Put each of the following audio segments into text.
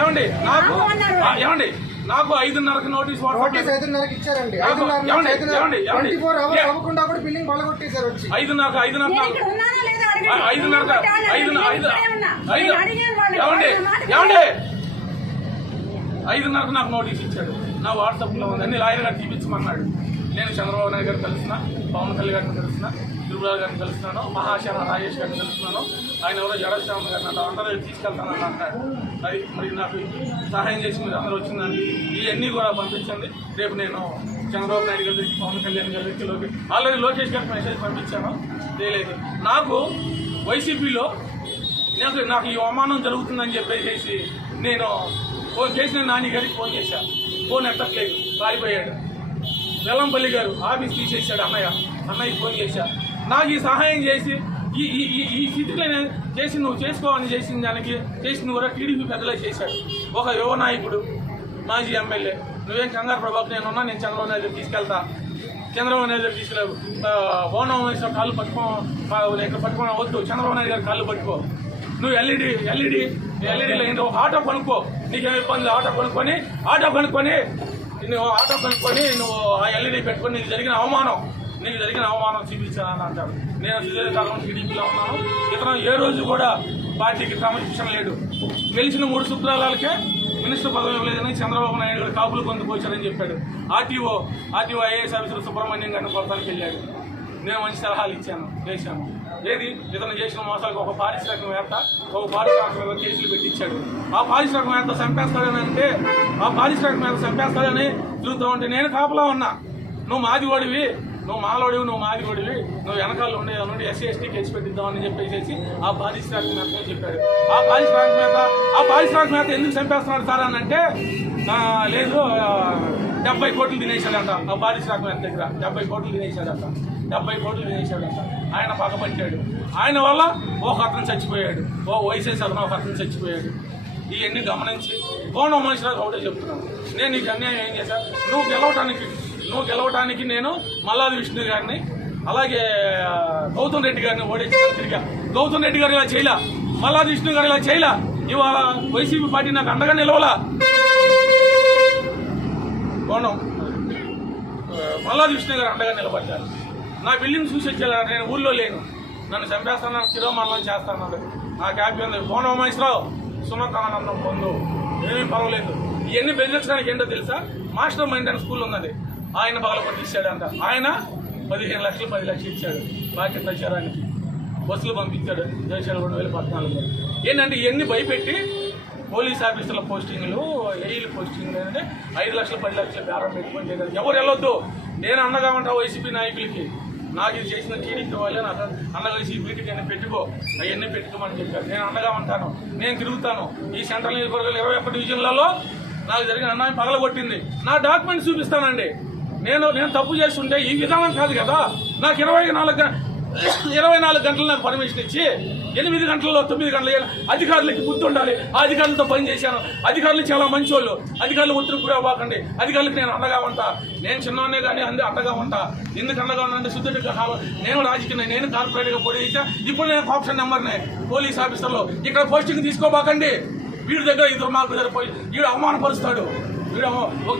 ఏమండి నాకు 5:30కి నోటీస్ ఇచ్చారండి. 5:30 అవ్వకుండా కూడా బిల్డింగ్ పగలగొట్టేశారు వచ్చి 5:30కు నాకు నోటీస్ ఇచ్చాడు. నా వాట్సాప్లో ఉంది, అన్ని లాయర్ గారు చూపించమన్నాడు. నేను చంద్రబాబు నాయుడు గారిని కలిసిన, పవన్ కళ్యాణ్ గారిని కలిసిన, తిరుమల గారిని కలుస్తున్నాను, మహాశర రాజేష్ గారిని కలుస్తున్నాను. ఆయన ఎవరో జడశ్యామ గారిని అంటే అందరూ తీసుకెళ్తానని అంటాడు. అది మరి నాకు సహాయం చేసి మీరు అందరూ వచ్చిందండి. ఇవన్నీ కూడా పంపించండి. రేపు నేను చంద్రబాబు నాయుడు గారి దగ్గరికి, పవన్ కళ్యాణ్ గారి దగ్గరికి ఆల్రెడీ లోకేష్ గారికి మెసేజ్ పంపించాను. చేయలేదు. నాకు వైసీపీలో నాకు ఈ అవమానం జరుగుతుందని చెప్పేసి నేను ఫోన్ చేసిన నాని గారికి ఫోన్ చేశాను. ఫోన్ ఎత్తట్లేదు, రాలిపోయాడు. వెల్లంపల్లి గారు ఆఫీస్ తీసేశాడు. అన్నయ్యకి ఫోన్ చేశాను. నాకు ఈ సహాయం చేసి ఈ స్థితిలో నేను చేసి నువ్వు చేసుకోవాలని చేసిన దానికి చేసింది కూడా టీడీపీ పెద్దలే చేశాడు. ఒక యువ నాయకుడు, మాజీ ఎమ్మెల్యే, నువ్వేం కంగారు ప్రభాక్ నేనున్నా, నేను చంద్రబాబు నాయుడు తీసుకెళ్తా, చంద్రబాబు నాయుడు గారు తీసుకెళ్ళావు, ఓనం వేసిన కాళ్ళు పట్టుకోవడం వద్దు, చంద్రబాబు నాయుడు గారు కాళ్ళు పట్టుకో, నువ్వు ఎల్ఈడీలో ఏంటో ఆటో కొనుక్కో, నీకేమి ఇబ్బంది, ఆటో కొనుక్కొని నువ్వు ఆ ఎల్ఈడీ పెట్టుకొని నీకు జరిగిన అవమానం చూపించాలని అంటాడు. నేను సుదీర్ఘకాలం టీడీపీలో ఉన్నాను. ఇతను ఏ రోజు కూడా పార్టీకి క్రమశిక్షణ లేడు. గెలిచిన 3 శుక్రాలకే మినిస్టర్ పదవి ఇవ్వలేదని చంద్రబాబు నాయుడు గారు కాపులు పొందుకోవచ్చారని చెప్పాడు. ఆర్టీఓ ఐఏఎస్ ఆఫీసర్ సుబ్రహ్మణ్యం గారిని కొడతానికి వెళ్ళాడు. నేను మంచి సలహాలు చేశాను. ఏది ఇతను చేసిన మోసాలకు ఒక పారిశ్రామికవేత్త కేసులు పెట్టించాడు. ఆ పారిశ్రామికవేత్త చంపేస్తాడని ఆ పారిశ్రామికవేత్త చంపేస్తాడని చూస్తూ ఉంటే నేను కాపలా ఉన్నా. నువ్వు మాదిగోడివి, నువ్వు మాదిగోడివి, నువ్వు వెనకాల నుండి ఎస్సీ ఎస్టీ కేసు పెట్టిద్దామని చెప్పేసి ఆ పారిశ్రామికవేత్త చెప్పాడు. ఆ పారిశ్రామికవేత్త ఎందుకు చంపేస్తున్నాడు సార్ అని అంటే, లేదు 70 కోట్లు తినేశాడంట. ఆ పారిశ్రామికవేత్త దగ్గర 70 కోట్లు తినేశాడంట. ఆయన పగబట్టాడు. ఆయన వల్ల ఒక అతను చచ్చిపోయాడు. వైసీపీ అతను ఒక అతను చచ్చిపోయాడు. ఇవన్నీ గమనించి కోణం మనుషులకు ఒకటే చెప్తున్నాను. నేను నీకు అన్యాయం ఏం చేశాను? నువ్వు గెలవటానికి నేను మల్లాది విష్ణు గారిని, అలాగే గౌతమ్ రెడ్డి గారిని ఓడించడానికి తిరిగా. గౌతమ్ రెడ్డి గారు ఇలా చేయలా, మల్లాది విష్ణు గారు ఇలా చేయలా. ఇవాళ వైసీపీ పార్టీ నాకు అండగా నిలవలా. కోణం మల్లాది విష్ణు గారు అండగా నిలబడ్డారు. నా బిల్డింగ్ చూసి వచ్చేలా, నేను ఊళ్ళో లేను, నన్ను చంపేస్తాను, తిరోమరణం చేస్తాను. నాకు హ్యాపీ ఉంది. కోన ఉమేశ్వరరావు సున్నతానందం పొందు, ఏమీ పర్వాలేదు. ఇవన్నీ బెదిరించడానికి ఏంటో తెలుసా? మాస్టర్ మైండ్ స్కూల్ ఉన్నది, ఆయన పగలబట్టి ఇచ్చాడంట. ఆయన 15 లక్షలు 10 లక్షలు ఇచ్చాడు బాధ్యత ప్రచారానికి. బస్సులు పంపించాడు 2014. ఏంటంటే ఇవన్నీ భయపెట్టి పోలీస్ ఆఫీసర్ల పోస్టింగ్లు, ఏఈల పోస్టింగ్లు అంటే 5 లక్షలు 10 లక్షలు బేరం పెట్టుకొని చేయలేదు. ఎవరు వెళ్ళొద్దు. నేను అండగా ఉంటా వైసీపీ నాయకులకి. నాకు ఇది చేసిన టీడీపీ వాళ్ళే నాకు అండగా వీటికి నేను అవన్నీ పెట్టుకోమని చెప్పారు. నేను అండగా ఉంటాను, నేను తిరుగుతాను. ఈ సెంట్రల్ నియోజకవర్గాలు 21 డివిజన్లలో నాకు జరిగిన అన్యాయం పగలగొట్టింది. నా డాక్యుమెంట్స్ చూపిస్తానండి. నేను తప్పు చేస్తుంటే ఈ విధానం కాదు కదా. నాకు 24 గంటలు నాకు పర్మిషన్ ఇచ్చి 8 గంటల్లో 9 గంటలు అధికారులకి బుద్ధి ఉండాలి. ఆ అధికారులతో పనిచేశాను. అధికారులు చాలా మంచి వాళ్ళు. అధికారులు ఒత్తిడి కూడా అవ్వకండి. అధికారులకు నేను అండగా ఉంటా. నేను చిన్నవానే కానీ అండగా ఉంటా. ఎందుకు అండగా ఉన్నానంటే శుద్ధుడి నేను రాజకీయ, నేను కార్పొరేట్గా పోటీ చేశా. ఇప్పుడు నేను ఆప్షన్ నెంబర్నే. పోలీస్ ఆఫీసర్లో ఇక్కడ పోస్టింగ్ తీసుకోబాకండి. వీడి దగ్గర ఇద్దరు మార్పు దగ్గర పోయి వీడు అవమానపరుస్తాడు. వీడు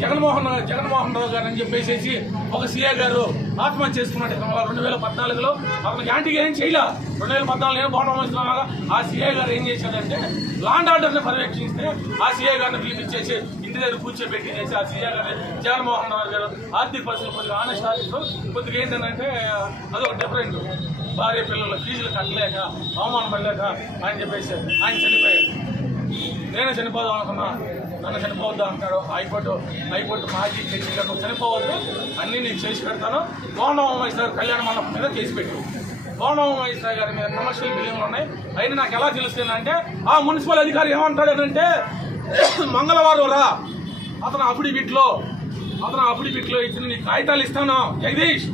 జగన్మోహన్ రావు గారు అని చెప్పేసి ఒక సీఏ గారు ఆత్మహత్య చేసుకున్నాడు 2014లో. అతనికి యాంటీగా ఏం చేయలే. 2014 నేను బాగుండగా ఆ సీఏ గారు ఏం చేశాడంటే లాండ్ ఆర్డర్ని పర్యవేక్షిస్తే ఆ సీఏ గారిని పిలిపించేసి ఇంటి దగ్గర కూర్చోబెట్టి చేసి ఆ సీఏ గారిని జగన్మోహన్ రావు గారు ఆర్థిక పరిస్థితులు కొద్దిగా ఆనెస్ట్ ఆఫీసర్ కొద్దిగా ఏంటంటే అదొక డిఫరెంట్. భార్య పిల్లలు ఫీజులు కట్టలేక అవమానం పడలేక ఆయన చెప్పేసి ఆయన చనిపోయాడు. నేను చనిపోదాం అనుకున్నా, నన్ను చనిపోవద్దా అంటాడు. హైకోర్టు మాజీ జడ్జిగా నువ్వు చనిపోవద్దు, అన్నీ నేను చేసి పెడతాను. గోండం ఉమేశ్వర కళ్యాణ మండపం మీద కేసు పెట్టు. గోండం ఉమేశ్వర గారి మీద కమర్షియల్ బిల్డింగ్లు ఉన్నాయి. అయినా నాకు ఎలా తెలుస్తుందంటే ఆ మున్సిపల్ అధికారి ఏమంటాడంటే మంగళవారం రా, అతను అఫిడవిట్లో ఇచ్చిన నీ కాగితాలు ఇస్తాను జగదీష్,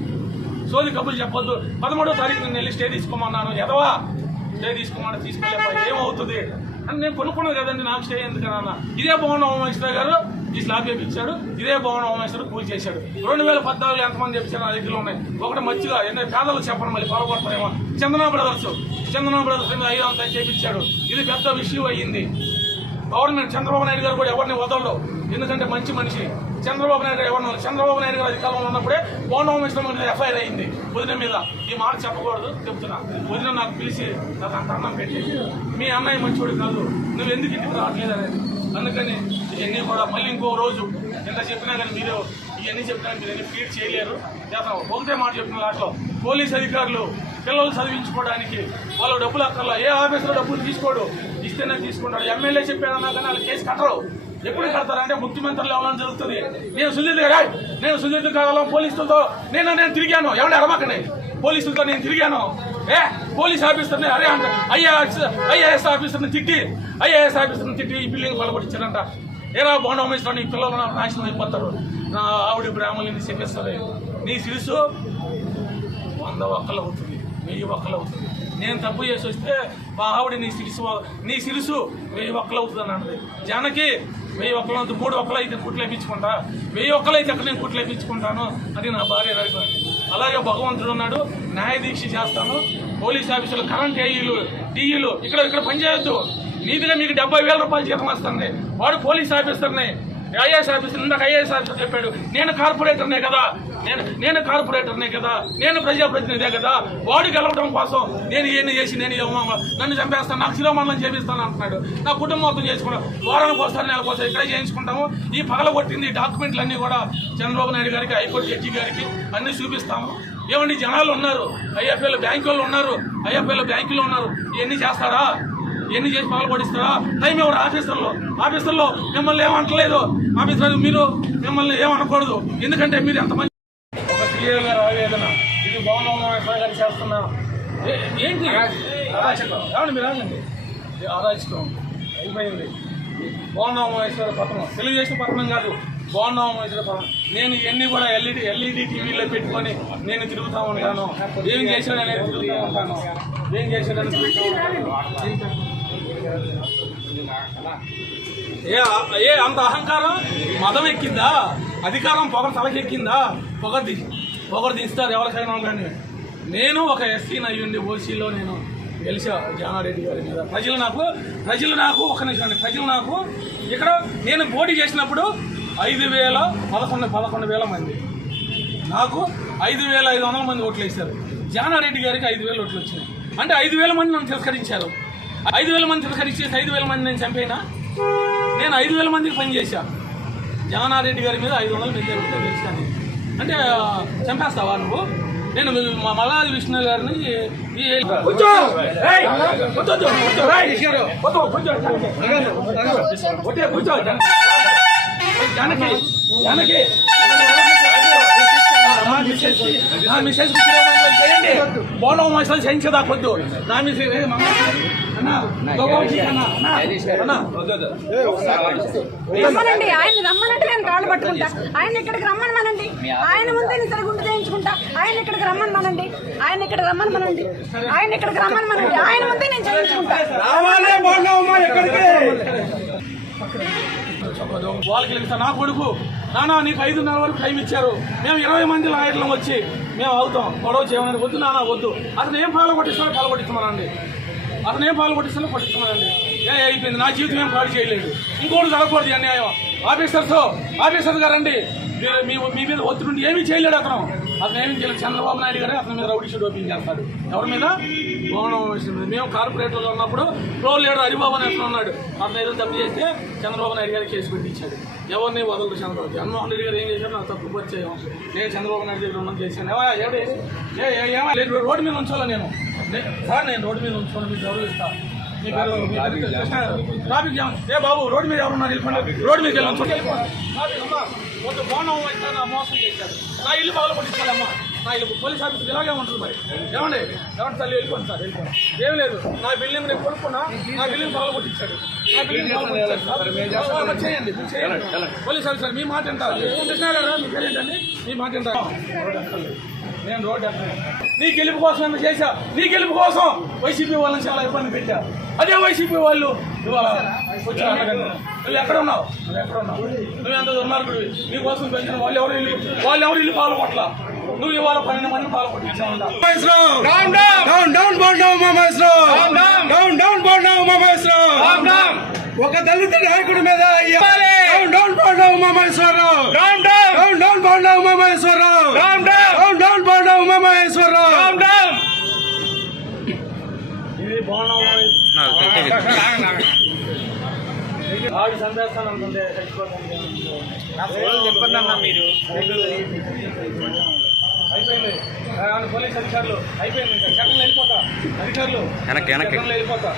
సోది కబులు చెప్పొద్దు. 13వ తారీఖు నేను వెళ్ళి స్టే తీసుకోమన్నాను. ఎదవా స్టే తీసుకోమని తీసుకెళ్ళిపోయి ఏమవుతుంది అని నేను కొనుక్కున్నది కదండి. నాకు స్టే ఎందుకన్నా. ఇదే భవన ఉమేశ్వర గారు ఈ స్లాబ్ చేయించాడు. ఇదే భవన ఉమేశ్వర పూజ చేశాడు. 2014 ఎంతమంది చెప్పారు నా దగ్గర ఉన్నాయి. ఒకటి మంచిగా పేదలు చెప్పడం మళ్ళీ పొరపడతారేమో. చందనా బ్రదర్స్ మీద 500 చేయించాడు. ఇది పెద్ద విషయం అయ్యింది. గవర్నమెంట్ చంద్రబాబు నాయుడు గారు కూడా ఎవరిని వదలడు, ఎందుకంటే మంచి మనిషి. చంద్రబాబు నాయుడు గారు ఎవరిని చంద్రబాబు నాయుడు గారు అధికారంలో ఉన్నప్పుడే బోండోమేశ్వరం మీద ఎఫ్ఐఆర్ అయింది వదిన మీద. ఈ మాట చెప్పకూడదు, చెప్తున్నా. వదిన నాకు పిలిచి నాకు అంత అన్నం పెట్టేసి మీ అన్నయ్య మంచివాడు కాదు, నువ్వు ఎందుకు ఇంటికి రావట్లేదు అనేది. అందుకని ఇవన్నీ కూడా మళ్ళీ ఇంకో రోజు ఎంత చెప్పినా కానీ మీరు ఇవన్నీ చెప్పినా మీరు అన్ని ఫీడ్ చేయలేరు. చేస్తాం ఒకటే మాట చెప్తున్నా లాస్ట్లో, పోలీస్ అధికారులు పిల్లలు చదివించుకోవడానికి వాళ్ళు డబ్బులు అక్కర్లా, ఏ ఆఫీసులో డబ్బులు తీసుకోడు, ఇస్తేనే తీసుకుంటాడు. ఎమ్మెల్యే చెప్పాడన్నా కానీ వాళ్ళు కేసు కట్టరు. ఎప్పుడు కడతారంటే ముఖ్యమంత్రి లెవెల్ జరుగుతుంది. నేను సుధీర్ కావాలం పోలీసులతో నేను తిరిగాను, ఎవరు అరవకనే పోలీసులతో నేను తిరిగాను. పోలీస్ ఆఫీసర్ని అరే అంట ఐఏఎస్ ఆఫీసర్ని తిట్టి ఈ బిల్డింగ్ పలగొట్టించారంట. ఏరా బోండోమేశ్వరం ఈ పిల్లలు నాశనం అయిపోతారు, నా ఆవిడ బ్రాహ్మణుని చెప్పేస్తారు. నీ సిరుసు 100 ఒక్కలు అవుతుంది, 1000 ఒక్కలు అవుతుంది. నేను తప్పు చేసి వస్తే మా ఆవిడ నీ సిరుసు 1000 ఒక్కలు అవుతుంది అని అన్నది. జనకి 1000 ఒక్కలు అవుతుంది, 3 ఒక్కలు అయితే కుట్లు వేయించుకుంటా, 1000 ఒక్కలు అయితే అక్కడ నేను కుట్లు వేయించుకుంటాను అది నా భార్య రవికుమార్. అలాగే భగవంతుడు ఉన్నాడు, న్యాయ దీక్ష చేస్తాను. పోలీస్ ఆఫీసులు కరెంట్ ఏఈలు డిఈలు ఇక్కడ పనిచేయొద్దు. నీతిగా మీకు 70,000 రూపాయలు జీతం వస్తుంది. వాడు పోలీస్ ఆఫీసర్ని ఐఏఎస్ ఆఫీసర్, ఇందాక ఐఏఎస్ ఆఫీసర్ చెప్పాడు, నేను కార్పొరేటర్నే కదా, నేను ప్రజాప్రతినిధే కదా. వాడు గెలవడం కోసం నేను ఏమి చేసి నన్ను చంపేస్తాను, నాకు శిరోమండలం చేపిస్తాను అంటున్నాడు. నా కుటుంబం మొత్తం చేసుకున్నాం, వారానికి ఒకసారి నెలకు ఒకసారి ఇక్కడే చేయించుకుంటాము. ఈ పగలగొట్టింది డాక్యుమెంట్లు అన్నీ కూడా చంద్రబాబు నాయుడు గారికి, హైకోర్టు జడ్జి గారికి అన్నీ చూపిస్తాము. ఏమండి జనాలు ఉన్నారు, ఐఎఫ్ఐలో బ్యాంకుల్లో ఉన్నారు, ఇవన్నీ చేస్తారా? ఎన్ని చేసి పగలగొట్టిస్తారా? టైం ఎవరు? ఆఫీసర్లో మిమ్మల్ని ఏమంటలేదు. ఆఫీసర్ మీరు మిమ్మల్ని ఏమనకూడదు, ఎందుకంటే మీరు ఎంతమంది ఒక సీఏ గారు ఆవేదన, ఇది బాగున్నాం చేస్తున్నా ఏంటి ఏమండి మీరు ఆగండి. ఆరాధిస్తాం అయిపోయింది. బోండోమేశ్వర పతనం తెలుగుదేశం పతనం కాదు, బోండోమేశ్వర పతనం. నేను ఇవన్నీ కూడా ఎల్ఈడి టీవీలో పెట్టుకొని నేను తిరుగుతూ ఉంటాను. ఏం చేశాడనేది తిరుగుతూ ఉంటాను, ఏం చేశాడని తిరుగుతూ ఉంటాను. ఏ అంత అహంకారం మదం ఎక్కిందా? అధికారం తలకెక్కిందా? పొగరు తీస్తారు ఎవరికైనా కానీ. నేను ఒక ఎస్సీని అయ్యుండి ఓసీలో నేను గెలిచా జానారెడ్డి గారి మీద. ప్రజలు నాకు ఒక నిమిషం, ప్రజలు నాకు ఇక్కడ నేను పోటీ చేసినప్పుడు 11,000 మంది, నాకు 5,500 మంది ఓట్లు వేశారు. జానారెడ్డి గారికి 5,000 ఓట్లు వచ్చినాయి. అంటే 5,000 మంది నన్ను తిరస్కరించారు. 5,000 మంది తిరస్కరించేసి 5,000 మంది నేను చంపేనా? నేను 5,000 మందికి పనిచేశా. జానారెడ్డి గారి మీద 500 మంది గెలిచాను. అంటే చంపేస్తావా నువ్వు? నేను మల్లాది విష్ణు గారిని బోండోమేశ్వరం చేయించదా కొద్దు నా మిస్సెస్ రమ్మనండి, ఆయన రమ్మనంటే నేను కాళ్ళు పట్టుకుంటా. ఆయన ఇక్కడికి రమ్మనమనండి, ఆయన ముందే నేను సరే గుండు చేయించుకుంటా. ఆయన ఇక్కడికి రమ్మనమనండి, ఆయన ఇక్కడికి రమ్మనమనండి, ఆయన ముందే నేను చేయించుకుంటా. వాళ్ళకి తెలుస్తా. నా కొడుకు నానా నీకు 5:30 వరకు టైం ఇచ్చారు, మేము 20 మంది లాయర్లు వచ్చి మేము అవుతాం, గొడవ చేయమని. వద్దు నానా వద్దు, అతను ఏం పట్టించమనండి, అయిపోయింది. నా జీవితం ఏం పాడు చేయలేదు, ఇంకోటి జరగకూడదు అన్యాయం. ఆఫీసర్ గారండి మీ మీద ఒత్తిడి ఏమీ చేయలేడు అతను ఏమీ చేయలేదు. చంద్రబాబు నాయుడు గారే అతని మీద రౌడీ షీట్ ఓపెన్ చేస్తాడు. ఎవరి మీద? మేము కార్పొరేటర్లో ఉన్నప్పుడు ప్రో లీడర్ హరిబాబు అని అతను ఉన్నాడు. అతను ఏదో తప్పు చేస్తే చంద్రబాబు నాయుడు గారు కేసు పెట్టించాడు. ఎవరిని వదలరు చంద్రబాబు. జగన్మోహన్ రెడ్డి గారు ఏం చేశారు? నాకు తప్పు పరిచయం, నేను చంద్రబాబు నాయుడు దగ్గర ఉన్నాను చేశాను. రోడ్డు మీద ఉంచాలా నేను సార్? నేను రోడ్డు మీద ఉంచుకోండి, మీకు గౌరవిస్తాను. మీ పేరు ట్రాఫిక్ జామ్. బాబు రోడ్డు మీద ఎవరున్నారు? రోడ్డు మీద వెళ్ళి బాగున్నాం మోసం చేశారు. నా ఇల్లు పగల కొట్టించాలమ్మా, నా ఇల్లు పోలీస్ ఆఫీసర్ ఇలాగే ఉంటుంది. మరి ఏమండి తల్లి వెళ్ళిపోండి సార్, వెళ్ళిపోండి. ఏం లేదు, నా బిల్డింగ్ నేను కొనుక్కున్నా, నా బిల్డింగ్ పగల కొట్టించాడు. చేయండి పోలీస్ ఆఫీసర్, మీ మాట ఎంత కృష్ణ గారు మీకు ఏంటండి? మీ మాట ఎంత? నేను రోడ్డు నీ గెలుపు కోసం ఎంత చేశా, నీ గెలుపు కోసం వైసీపీ వాళ్ళని చాలా ఇబ్బంది పెట్టా. అదే వైసీపీ వాళ్ళు ఇవాళ వచ్చారు. నువ్వు ఎక్కడ ఉన్నావు? నువ్వు ఎంత దుర్మార్గుడు? నీ కోసం పెంచిన వాళ్ళు ఎవరు ఇల్లు పాల్గొట్ల, నువ్వు ఇవాళ 12 మందిని పాల్గొట్టించావు. ఒక దళిత నాయకుడి మీద డౌన్ బాండా ఉమామహేశ్వరరావు, డౌన్ బాండా ఉమామహేశ్వరరావు, డౌన్ బాండా ఉమామహేశ్వరరావు. ఇది ఆవిడ సందేశాలు అనుకుంటే చెప్పండి మీరు. అయిపోయింది. పోలీస్ అధికారులు అయిపోయింది. ఇంకా సెకండ్లో వెళ్ళిపోతా. అధికారులు సెకండ్లో వెళ్ళిపోతా.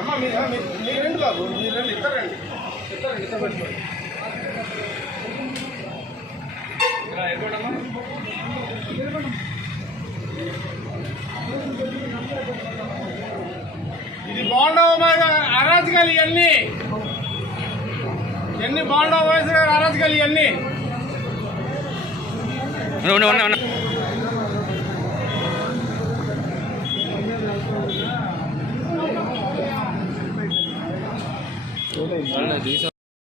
అమ్మా మీరు రండి బాబు, మీరు రండి, ఇద్దరు రండి, ఇద్దరు పెట్టుకోండి. ఇది బాగుండవు అరాజకాలు ఇవన్నీ బాగుండవు వయసు అరాజకాలు ఇవన్నీ.